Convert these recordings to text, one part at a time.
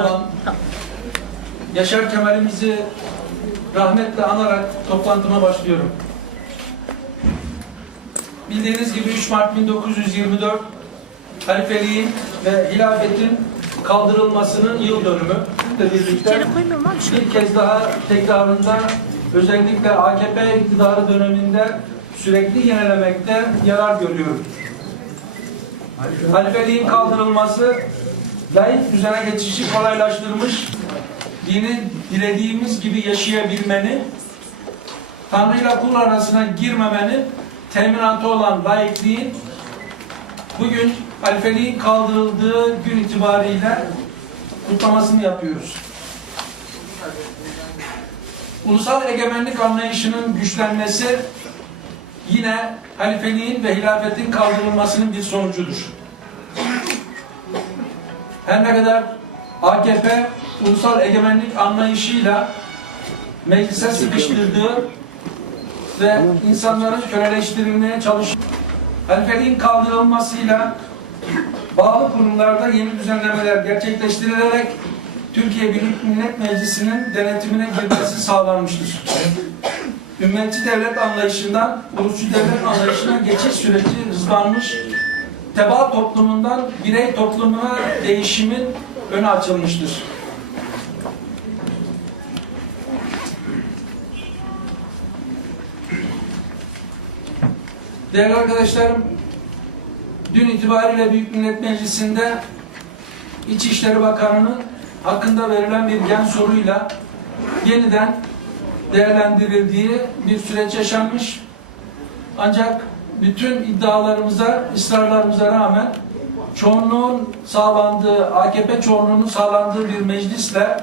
olan Yaşar Kemal'imizi rahmetle anarak toplantıma başlıyorum. Bildiğiniz gibi 3 Mart 1924 halifeliğin ve hilafetin kaldırılmasının yıl dönümü birlikte şu. bir kez daha tekrarında özellikle AKP iktidarı döneminde sürekli yenilemekte yarar görüyorum. Halifeliğin kaldırılması layık düzene geçişi kolaylaştırmış, dini dilediğimiz gibi yaşayabilmeni, Tanrı ile kul arasına girmemenin teminatı olan laikliğin bugün halifeliğin kaldırıldığı gün itibariyle kutlamasını yapıyoruz. Ulusal egemenlik anlayışının güçlenmesi yine halifeliğin ve hilafetin kaldırılmasının bir sonucudur. Her ne kadar AKP ulusal egemenlik anlayışıyla meclise sıkıştırdığı ve insanların köleleştirilmeye çalıştığı halifeliğin kaldırılmasıyla bağlı kurumlarda yeni düzenlemeler gerçekleştirilerek Türkiye Büyük Millet Meclisi'nin denetimine girmesi sağlanmıştır. Ümmetçi devlet anlayışından ulusçu devlet anlayışına geçiş süreci hızlanmış, tebaa toplumundan birey toplumuna değişimin önü açılmıştır. Değerli arkadaşlarım, dün itibariyle Büyük Millet Meclisi'nde İçişleri Bakanı'nın hakkında verilen bir gen soruyla yeniden değerlendirildiği bir süreç yaşanmış. Ancak bütün iddialarımıza, ısrarlarımıza rağmen çoğunluğun sağlandığı, AKP çoğunluğunun sağlandığı bir meclisle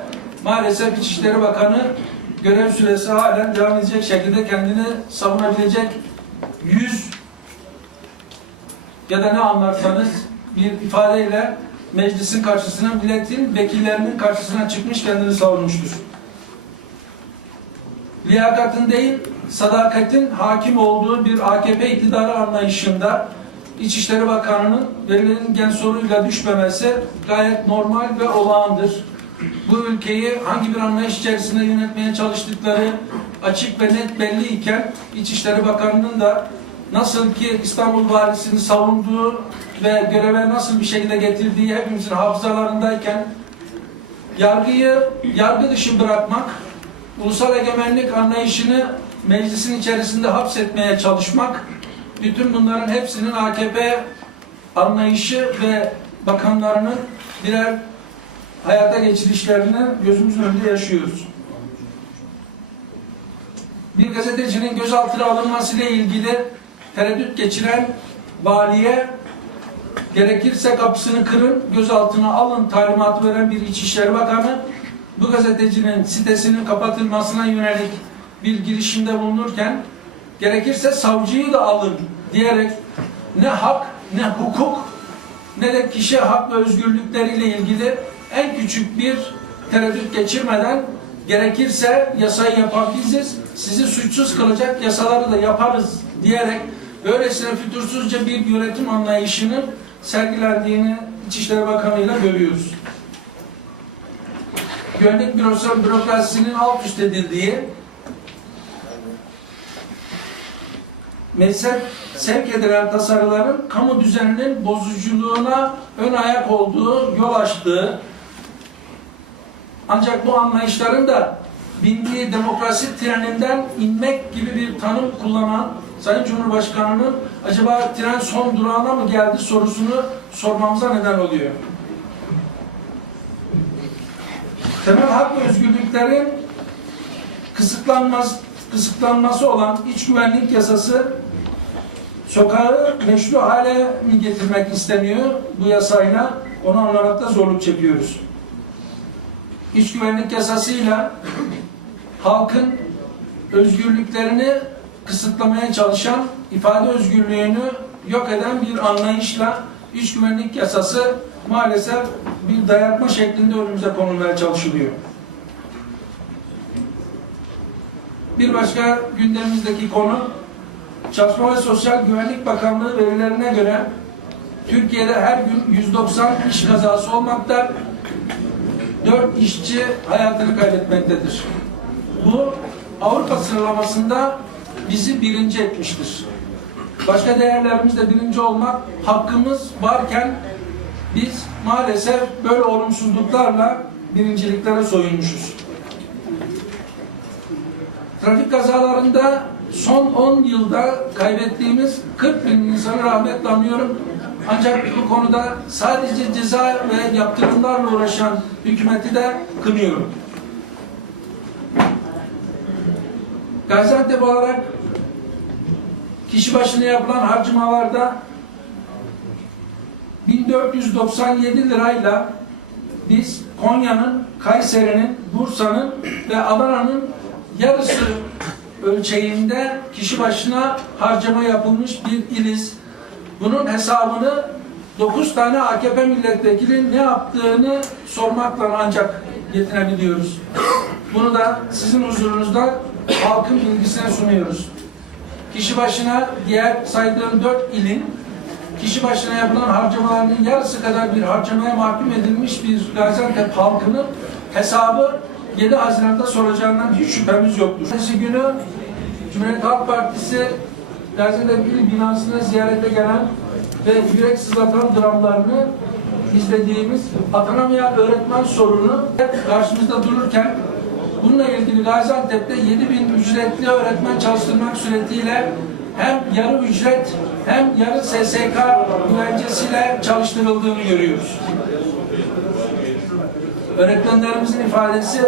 maalesef İçişleri Bakanı görev süresi halen devam edecek şekilde kendini savunabilecek yüz ya da ne anlarsanız bir ifadeyle meclisin karşısına, milletin vekillerinin karşısına çıkmış kendini savunmuştur. Liyakatın değil, sadakatin hakim olduğu bir AKP iktidarı anlayışında İçişleri Bakanı'nın verilen gen soruyla düşmemesi gayet normal ve olağandır. Bu ülkeyi hangi bir anlayış içerisinde yönetmeye çalıştıkları açık ve net belli iken İçişleri Bakanı'nın da nasıl ki İstanbul Valisi'ni savunduğu ve göreve nasıl bir şekilde getirdiği hepimizin hafızalarındayken yargıyı yargı dışı bırakmak, ulusal egemenlik anlayışını meclisin içerisinde hapsetmeye çalışmak, bütün bunların hepsinin AKP anlayışı ve bakanlarının birer hayata geçirişlerini gözümüzün önünde yaşıyoruz. Bir gazetecinin gözaltına alınmasıyla ilgili tereddüt geçiren valiye gerekirse kapısını kırın, gözaltına alın talimatı veren bir İçişleri Bakanı bu gazetecinin sitesinin kapatılmasına yönelik bir girişimde bulunurken gerekirse savcıyı da alın diyerek ne hak ne hukuk ne de kişi hak ve özgürlükleriyle ilgili en küçük bir tereddüt geçirmeden gerekirse yasayı yapan sizi suçsuz kılacak yasaları da yaparız diyerek böylesine fütursuzca bir yönetim anlayışının sergilendiğini İçişleri Bakanı'yla görüyoruz. Güvenlik bürokrasisinin alt üst edildiği, meclise sevk edilen tasarıların kamu düzeninin bozuculuğuna ön ayak olduğu, yol açtığı, ancak bu anlayışların da bindiği demokrasi treninden inmek gibi bir tanım kullanan Sayın Cumhurbaşkanı'nın acaba tren son durağına mı geldi sorusunu sormamıza neden oluyor. Temel hak ve özgürlüklerin kısıtlanması, kısıtlanması olan iç güvenlik yasası sokağı meşru hale mi getirmek isteniyor bu yasayla? Onu anlamakta zorluk çekiyoruz. İç güvenlik yasasıyla halkın özgürlüklerini kısıtlamaya çalışan, ifade özgürlüğünü yok eden bir anlayışla iç güvenlik yasası maalesef bir dayatma şeklinde önümüze konulmaya çalışılıyor. Bir başka gündemimizdeki konu Çalışma ve Sosyal Güvenlik Bakanlığı verilerine göre Türkiye'de her gün 190 iş kazası olmakta. dört işçi hayatını kaybetmektedir. Bu Avrupa sıralamasında bizi birinci etmiştir. Başka değerlerimizde birinci olmak hakkımız varken biz maalesef böyle olumsuzluklarla birinciliklere soyunmuşuz. Trafik kazalarında son 10 yılda kaybettiğimiz 40 bin insanı rahmetle anıyorum. Ancak bu konuda sadece ceza ve yaptırımlarla uğraşan hükümeti de kınıyorum. Gaziantep olarak kişi başına yapılan harcamalarda 1497 lirayla biz Konya'nın, Kayseri'nin, Bursa'nın ve Adana'nın yarısı ölçeğinde kişi başına harcama yapılmış bir iliz. Bunun hesabını 9 tane AKP milletvekili ne yaptığını sormakla ancak yetinebiliyoruz. Bunu da sizin huzurunuzda halkın bilgisine sunuyoruz. Kişi başına diğer saydığım dört ilin kişi başına yapılan harcamalarının yarısı kadar bir harcamaya mahkum edilmiş bir Gaziantep halkının hesabı 7 Haziran'da soracağından hiç şüphemiz yoktur. Ertesi günü Cumhuriyet Halk Partisi Gaziantep İl binasına ziyarete gelen ve yürek sızlatan dramlarını izlediğimiz atanamayan öğretmen sorunu karşımızda dururken bununla ilgili Gaziantep'te 7 bin ücretli öğretmen çalıştırmak suretiyle hem yarı ücret hem yarı SSK güvencesiyle çalıştırıldığını görüyoruz. Öğretmenlerimizin ifadesi,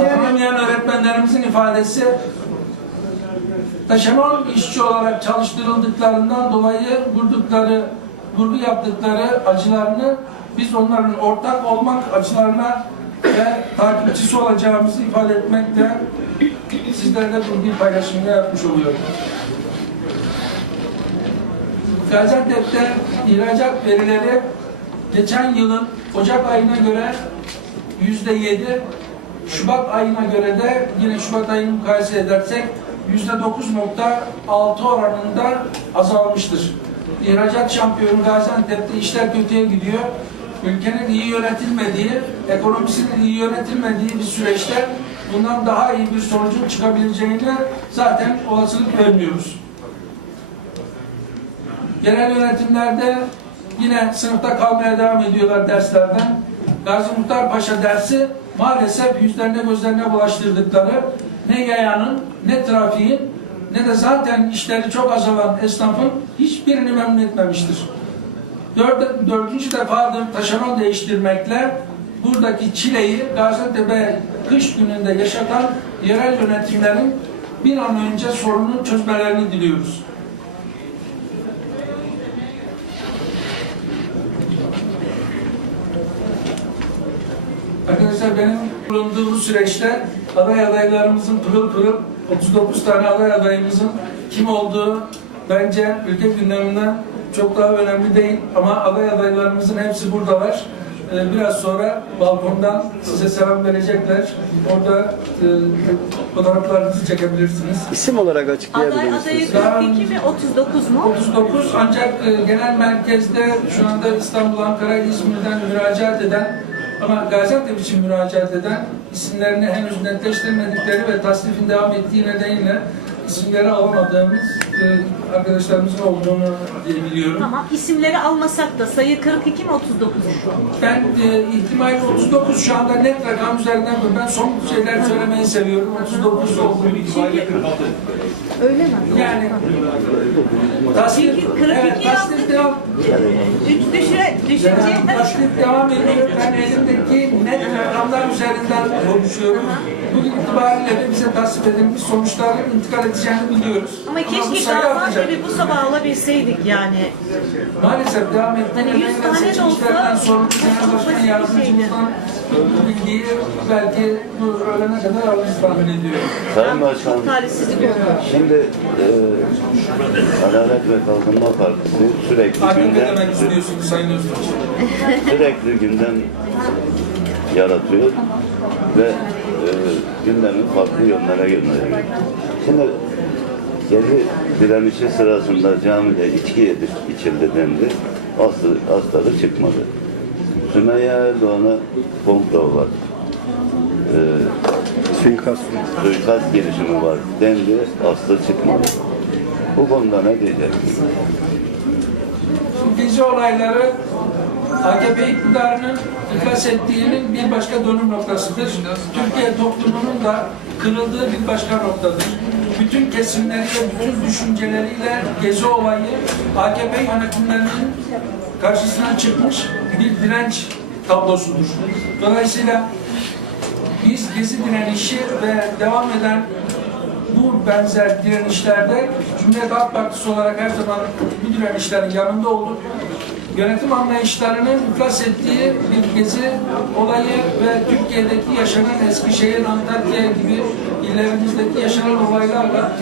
atanamayan öğretmenlerimizin ifadesi taşeron işçi olarak çalıştırıldıklarından dolayı vurdukları, vurgu yaptıkları acılarını biz onların ortak olmak acılarına ve takipçisi olacağımızı ifade etmekle sizlerle bu bir paylaşımda yapmış oluyorum. Gaziantep'te ihracat verileri geçen yılın Ocak ayına göre yüzde yedi, Şubat ayına göre de yine Şubat ayını mukayese edersek 9.6 oranında azalmıştır. İhracat şampiyonu Gaziantep'te işler kötüye gidiyor. Ülkenin iyi yönetilmediği, ekonomisinin iyi yönetilmediği bir süreçte bundan daha iyi bir sonucun çıkabileceğini zaten olasılık vermiyoruz. Genel yönetimlerde yine sınıfta kalmaya devam ediyorlar derslerden. Gazi Muhtar Paşa dersi maalesef yüzlerine gözlerine bulaştırdıkları ne yayanın, ne trafiğin, ne de zaten işleri çok azalan esnafın hiçbirini memnun etmemiştir. Dörde, dördüncü defa taşeron değiştirmekle buradaki çileyi Gaziantep'e kış gününde yaşatan yerel yönetimlerin bir an önce sorunun çözmelerini diliyoruz. Arkadaşlar benim bulunduğum süreçte aday adaylarımızın pırıl pırıl 39 tane aday adayımızın kim olduğu bence ülke gündeminden çok daha önemli değil ama aday adaylarımızın hepsi buradalar. Ee, Biraz sonra balkondan size selam verecekler. Orada e, fotoğraflarınızı çekebilirsiniz. İsim olarak Aday açıklayabilir adayı misiniz? 42 mi 39 mu? 39 ancak e, genel merkezde şu anda İstanbul, Ankara, İzmir'den müracaat eden ama Gaziantep için müracaat eden isimlerini henüz netleştirmedikleri ve tasnifin devam ettiği nedeniyle isimleri alamadığımız e, arkadaşlarımızın olduğunu diye biliyorum. Tamam. İsimleri almasak da sayı 42 mi 39 mu? Ben e, ihtimali 39 şu anda net rakam üzerinden. Ben son şeyler söylemeyi seviyorum. 39 olduğunu Öyle mi? Yani tasnif, Çünkü 42 evet, tasnif devam, 3 düşüre, Yani düşünce tasnif devam ediyor. Ben elimdeki net rakamlar üzerinden konuşuyorum. Bugün itibariyle bize tasvip edilmiş sonuçların intikal edeceğini biliyoruz. ama bu keşke bir bu sabah alabilseydik yani. Maalesef devam ettiğinde Hani yüz tane de olsa sorumlu genel başkan yardımcımızdan bu bilgiyi belki bu öğlene kadar alırız tahmin ediyorum. Sayın Başkan, talihsizlik şimdi e, Adalet ve Kalkınma Partisi sürekli Tahmin ne gündem, demek istiyorsunuz Sayın Öztürk? sürekli gündem yaratıyor ve e, gündemi farklı yönlere gönderiyor. Şimdi gezi direnişi sırasında camide içki yedik, içildi dendi. Aslı, asları çıkmadı. Sümeyye Erdoğan'a komplo var. Suikast. suikast girişimi var dendi, aslı çıkmadı. Bu konuda ne diyeceksiniz? Gezi olayları AKP iktidarının iflas ettiğinin bir başka dönüm noktasıdır. Türkiye toplumunun da kırıldığı bir başka noktadır. Bütün kesimleriyle, bütün düşünceleriyle gezi olayı AKP yönetimlerinin karşısına çıkmış bir direnç tablosudur. Dolayısıyla biz gezi direnişi ve devam eden bu benzer direnişlerde Cumhuriyet Halk Partisi olarak her zaman bu direnişlerin yanında olduk. Yönetim anlayışlarının iflas ettiği bir gezi olayı ve Türkiye'deki yaşanan Eskişehir, Antakya gibi illerimizdeki yaşanan olaylarla